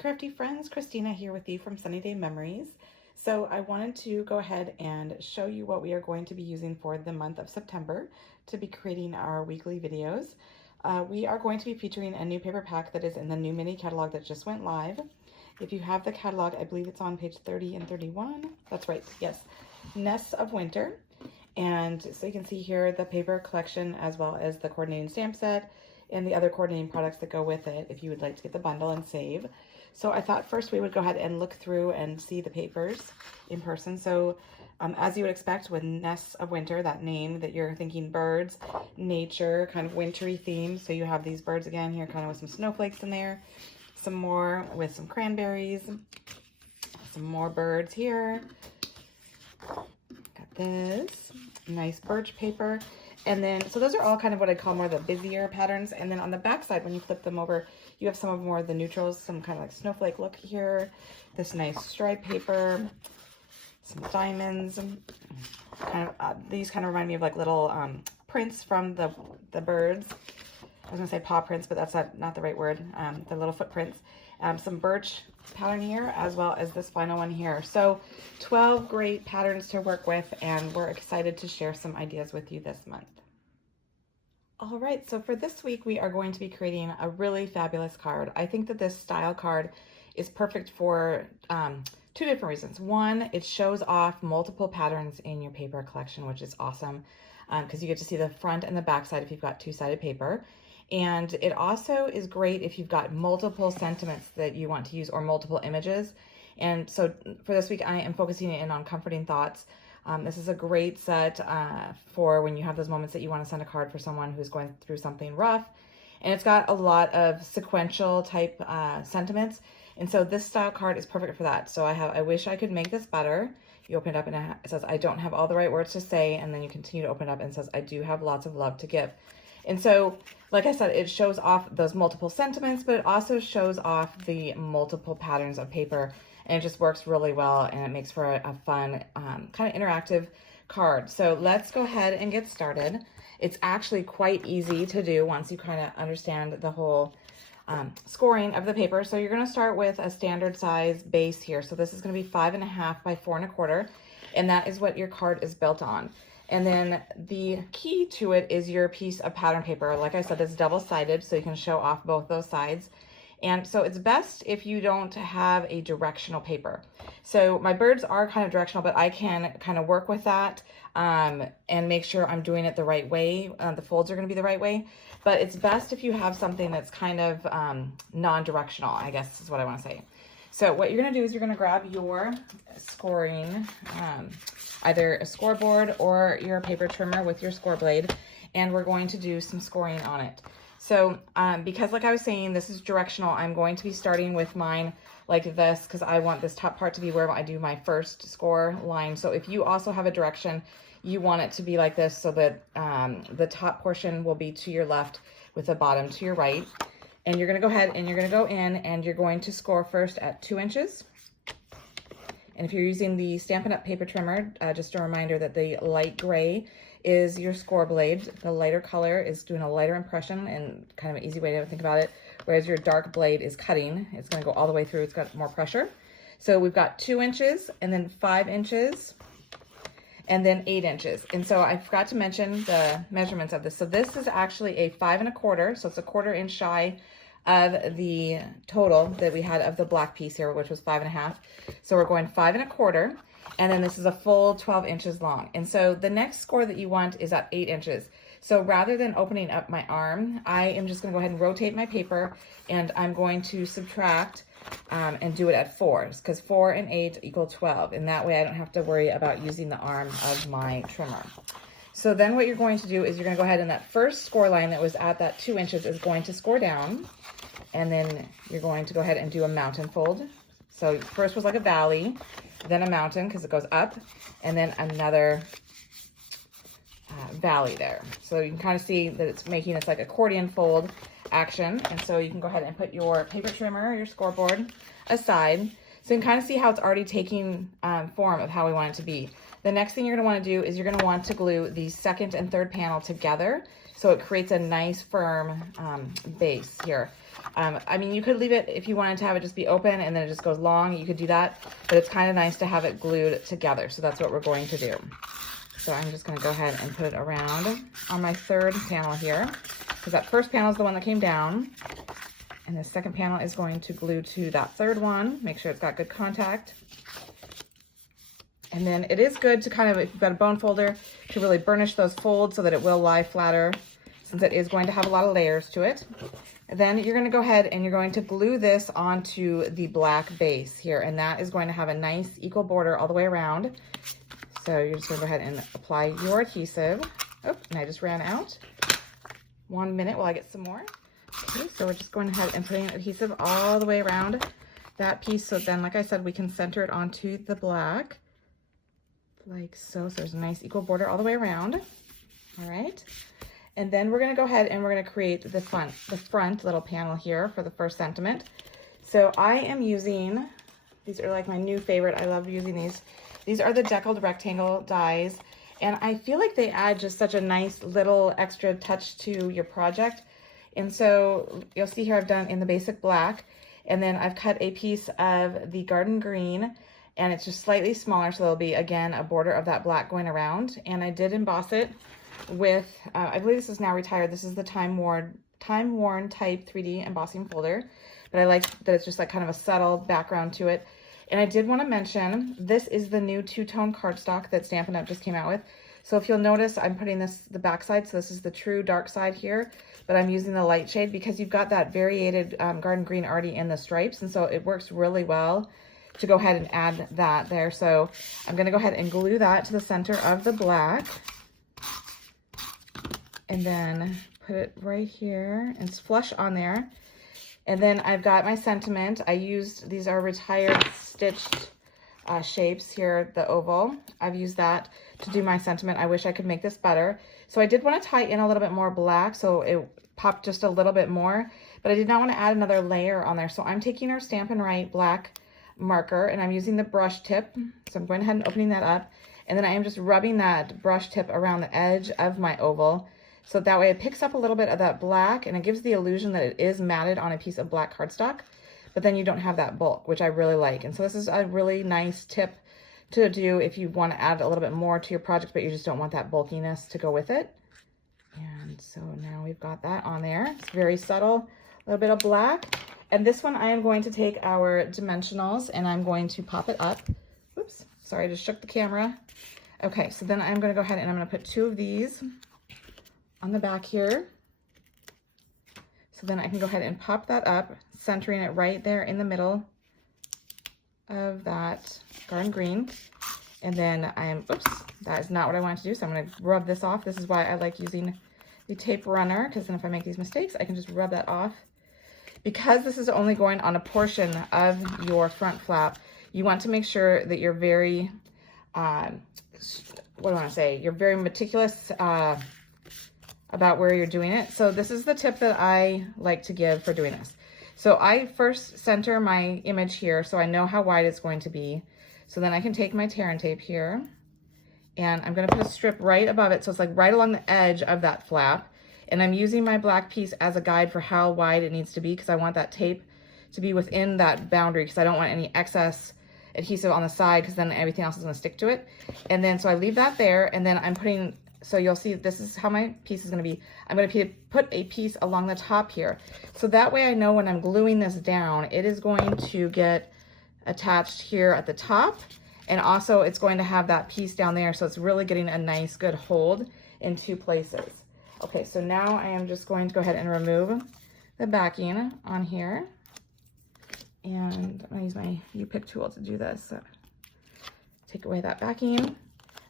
Crafty friends, Christina here with you from Sunny Day Memories. So I wanted to go ahead and show you what we are going to be using for the month of September to be creating our weekly videos. We are going to be featuring a new paper pack that is in the new mini catalog that just went live. If you have the catalog, I believe it's on page 30 and 31. That's right, yes. Nests of Winter. And so you can see here the paper collection as well as the coordinating stamp set and the other coordinating products that go with it if you would like to get the bundle and save. So I thought first we would go ahead and look through and see the papers in person. So as you would expect with Nests of Winter, that name that you're thinking birds, nature, kind of wintry themes. So you have these birds again here kind of with some snowflakes in there, some more with some cranberries, some more birds here. Got this nice birch paper. And then, so those are all kind of what I call more the busier patterns. And then on the back side, when you flip them over, you have some of more of the neutrals, some kind of like snowflake look here, this nice stripe paper, some diamonds. Kind of, these kind of remind me of like little prints from the birds. I was gonna say paw prints, but that's not the right word. The little footprints. Some birch pattern here, as well as this final one here. So 12 great patterns to work with, and we're excited to share some ideas with you this month. All right, so for this week, we are going to be creating a really fabulous card. I think that this style card is perfect for two different reasons. One, it shows off multiple patterns in your paper collection, which is awesome because you get to see the front and the back side if you've got two-sided paper. And it also is great if you've got multiple sentiments that you want to use or multiple images. And so for this week, I am focusing in on comforting thoughts. This is a great set for when you have those moments that you want to send a card for someone who's going through something rough. And it's got a lot of sequential type sentiments. And so this style card is perfect for that. So I wish I could make this better. You open it up and it says, I don't have all the right words to say. And then you continue to open it up and it says, I do have lots of love to give. And so, like I said, it shows off those multiple sentiments, but it also shows off the multiple patterns of paper, and it just works really well, and it makes for a fun, kind of interactive card. So let's go ahead and get started. It's actually quite easy to do once you kind of understand the whole scoring of the paper. So you're going to start with a standard size base here. So this is going to be 5.5 by 4 1/4, and that is what your card is built on. And then the key to it is your piece of pattern paper. Like I said, it's double-sided, so you can show off both those sides. And so it's best if you don't have a directional paper. So my birds are kind of directional, but I can kind of work with that and make sure I'm doing it the right way. The folds are going to be the right way. But it's best if you have something that's kind of non-directional, I guess is what I want to say. So what you're going to do is you're going to grab your scoring, either a scoreboard or your paper trimmer with your score blade, and we're going to do some scoring on it. So because like I was saying, this is directional, I'm going to be starting with mine like this because I want this top part to be where I do my first score line. So if you also have a direction, you want it to be like this so that the top portion will be to your left with the bottom to your right. And you're going to go ahead and you're going to go in and you're going to score first at 2 inches. And if you're using the Stampin' Up paper trimmer, just a reminder that the light gray is your score blade. The lighter color is doing a lighter impression and kind of an easy way to think about it. Whereas your dark blade is cutting. It's going to go all the way through. It's got more pressure. So we've got 2 inches and then 5 inches and then 8 inches. And so I forgot to mention the measurements of this. So this is actually a 5 1/4. So it's a 1/4 inch shy of the total that we had of the black piece here, which was 5.5. So we're going 5 1/4, and then this is a full 12 inches long. And so the next score that you want is at 8 inches. So rather than opening up my arm, I am just going to go ahead and rotate my paper, and I'm going to subtract and do it at 4, because 4 and 8 equal 12. And that way I don't have to worry about using the arm of my trimmer. So then what you're going to do is you're going to go ahead and that first score line that was at that 2 inches is going to score down. And then you're going to go ahead and do a mountain fold. So first was like a valley, then a mountain because it goes up, and then another valley there. So you can kind of see that it's making it's like accordion fold action. And so you can go ahead and put your paper trimmer or your scoreboard aside. So you can kind of see how it's already taking form of how we want it to be. The next thing you're going to want to do is you're going to want to glue the second and third panel together. So it creates a nice firm base here. I mean, you could leave it if you wanted to have it just be open and then it just goes long, you could do that, but it's kind of nice to have it glued together. So that's what we're going to do. So I'm just gonna go ahead and put it around on my third panel here, because that first panel is the one that came down. And the second panel is going to glue to that third one. Make sure it's got good contact. And then it is good to kind of, if you've got a bone folder, to really burnish those folds so that it will lie flatter, since it is going to have a lot of layers to it. And then you're gonna go ahead and you're going to glue this onto the black base here, and that is going to have a nice equal border all the way around. So you're just gonna go ahead and apply your adhesive. Oh, and I just ran out. 1 minute while I get some more. Okay, so we're just going ahead and putting adhesive all the way around that piece. So then, like I said, we can center it onto the black, like so. So there's a nice equal border all the way around. All right. And then we're gonna go ahead and we're gonna create the front little panel here for the first sentiment. So I am using, these are like my new favorite. I love using these. These are the Deckled Rectangle dies. And I feel like they add just such a nice little extra touch to your project. And so you'll see here I've done in the basic black, and then I've cut a piece of the garden green, and it's just slightly smaller, so there'll be, again, a border of that black going around. And I did emboss it with, I believe this is now retired. This is the Time Worn type 3D embossing folder, but I like that it's just like kind of a subtle background to it. And I did want to mention, this is the new two-tone cardstock that Stampin' Up just came out with. So if you'll notice, I'm putting the back side, so this is the true dark side here, but I'm using the light shade because you've got that variated garden green already in the stripes, and so it works really well to go ahead and add that there. So I'm gonna go ahead and glue that to the center of the black, and then put it right here, and it's flush on there. And then I've got my sentiment. I used, these are retired stitched shapes here, the oval. I've used that to do my sentiment. I wish I could make this better. So I did want to tie in a little bit more black, so it popped just a little bit more, but I did not want to add another layer on there. So I'm taking our Stampin' Right black marker, and I'm using the brush tip. So I'm going ahead and opening that up, and then I am just rubbing that brush tip around the edge of my oval. So that way it picks up a little bit of that black, and it gives the illusion that it is matted on a piece of black cardstock, but then you don't have that bulk, which I really like. And so this is a really nice tip to do if you want to add a little bit more to your project, but you just don't want that bulkiness to go with it. And so now we've got that on there. It's very subtle, a little bit of black. And this one, I am going to take our dimensionals and I'm going to pop it up. Whoops, sorry, I just shook the camera. Okay, so then I'm going to go ahead and I'm going to put 2 of these on the back here. So then I can go ahead and pop that up, centering it right there in the middle of that garden green. And then oops, that is not what I wanted to do. So I'm going to rub this off. This is why I like using the tape runner, because then if I make these mistakes, I can just rub that off. Because this is only going on a portion of your front flap, you want to make sure that you're very, what do I want to say? You're very meticulous about where you're doing it. So this is the tip that I like to give for doing this. So I first center my image here so I know how wide it's going to be. So then I can take my tear and tape here, and I'm going to put a strip right above it, so it's like right along the edge of that flap. And I'm using my black piece as a guide for how wide it needs to be, because I want that tape to be within that boundary, because I don't want any excess adhesive on the side, because then everything else is going to stick to it. And then so I leave that there, and then I'm putting, so you'll see this is how my piece is going to be. I'm going to put a piece along the top here, so that way I know when I'm gluing this down, it is going to get attached here at the top, and also it's going to have that piece down there, so it's really getting a nice good hold in 2 places. Okay, so now I am just going to go ahead and remove the backing on here, and I'm going to use my U-pick tool to do this. So take away that backing.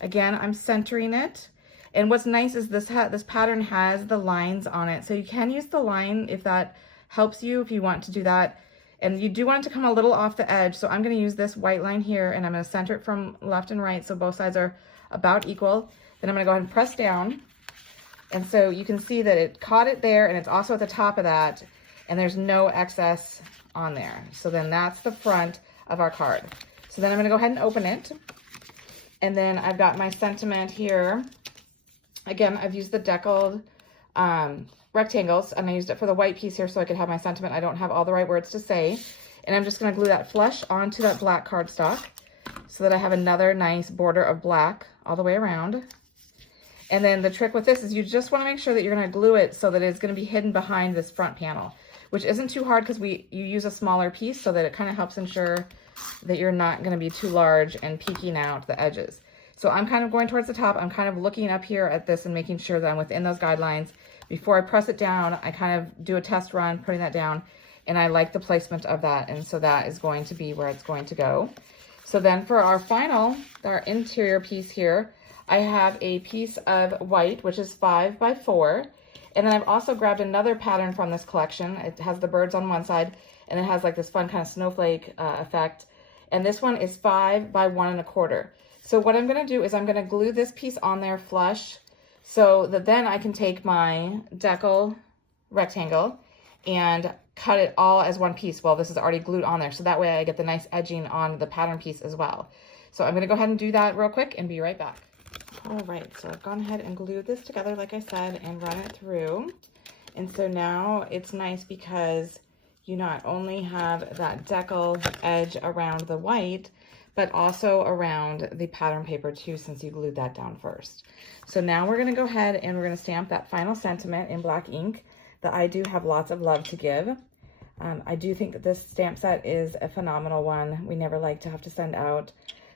Again, I'm centering it, and what's nice is this pattern has the lines on it, so you can use the line if that helps you, if you want to do that. And you do want it to come a little off the edge, so I'm going to use this white line here, and I'm going to center it from left and right so both sides are about equal. Then I'm going to go ahead and press down, and so you can see that it caught it there, and it's also at the top of that, and there's no excess on there. So then that's the front of our card. So then I'm going to go ahead and open it, and then I've got my sentiment here. Again, I've used the Deckled rectangles, and I used it for the white piece here so I could have my sentiment. I don't have all the right words to say. And I'm just going to glue that flush onto that black cardstock so that I have another nice border of black all the way around. And then the trick with this is you just want to make sure that you're going to glue it so that it's going to be hidden behind this front panel, which isn't too hard because you use a smaller piece so that it kind of helps ensure that you're not going to be too large and peeking out the edges. So I'm kind of going towards the top. I'm kind of looking up here at this and making sure that I'm within those guidelines. Before I press it down, I kind of do a test run, putting that down, and I like the placement of that. And so that is going to be where it's going to go. So then for our interior piece here, I have a piece of white, which is 5 by 4. And then I've also grabbed another pattern from this collection. It has the birds on one side, and it has like this fun kind of snowflake effect. And this one is 5 by 1 1/4. So what I'm going to do is I'm going to glue this piece on there flush so that then I can take my Deckled Rectangle and cut it all as one piece. Well, this is already glued on there, so that way I get the nice edging on the pattern piece as well. So I'm going to go ahead and do that real quick and be right back. All right, so I've gone ahead and glued this together, like I said, and run it through. And so now it's nice because you not only have that deckled edge around the white, but also around the pattern paper too, since you glued that down first. So now we're gonna go ahead and we're gonna stamp that final sentiment in black ink that I do have lots of love to give. I do think that this stamp set is a phenomenal one. We never like to have to send out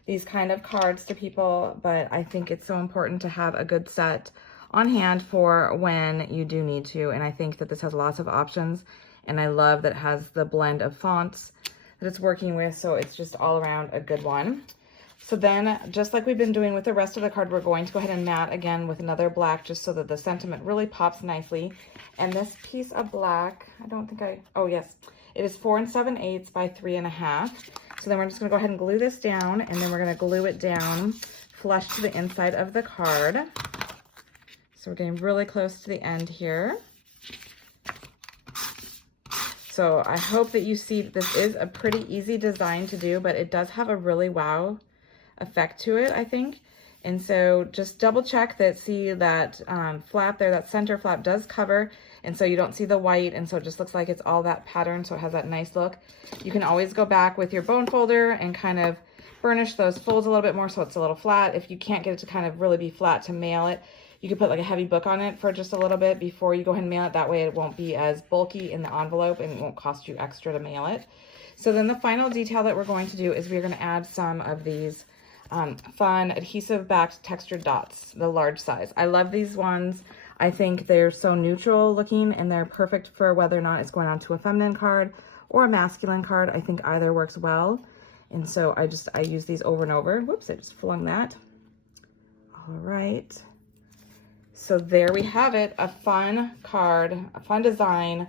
these kind of cards to people, but I think it's so important to have a good set on hand for when you do need to. And I think that this has lots of options, and I love that it has the blend of fonts that it's working with, so it's just all around a good one. So then, just like we've been doing with the rest of the card, we're going to go ahead and matte again with another black, just so that the sentiment really pops nicely. And this piece of black, oh yes, it is 4 7/8 by 3 1/2. So then we're just gonna go ahead and glue this down, and then we're gonna glue it down flush to the inside of the card. So we're getting really close to the end here. So I hope that you see that this is a pretty easy design to do, but it does have a really wow effect to it, I think. And so just double check that, see that flap there, that center flap does cover, and so you don't see the white, and so it just looks like it's all that pattern, so it has that nice look. You can always go back with your bone folder and kind of burnish those folds a little bit more so it's a little flat. If you can't get it to kind of really be flat to mail it, you could put like a heavy book on it for just a little bit before you go ahead and mail it. That way it won't be as bulky in the envelope and it won't cost you extra to mail it. So then the final detail that we're going to do is we're going to add some of these fun adhesive backed textured dots, the large size. I love these ones. I think they're so neutral looking, and they're perfect for whether or not it's going onto a feminine card or a masculine card. I think either works well. And so I use these over and over. Whoops, I just flung that. All right. So there we have it, a fun card, a fun design.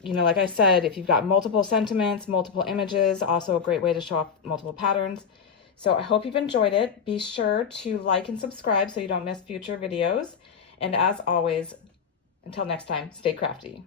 You know, like I said, if you've got multiple sentiments, multiple images, also a great way to show off multiple patterns. So I hope you've enjoyed it. Be sure to like and subscribe so you don't miss future videos. And as always, until next time, stay crafty.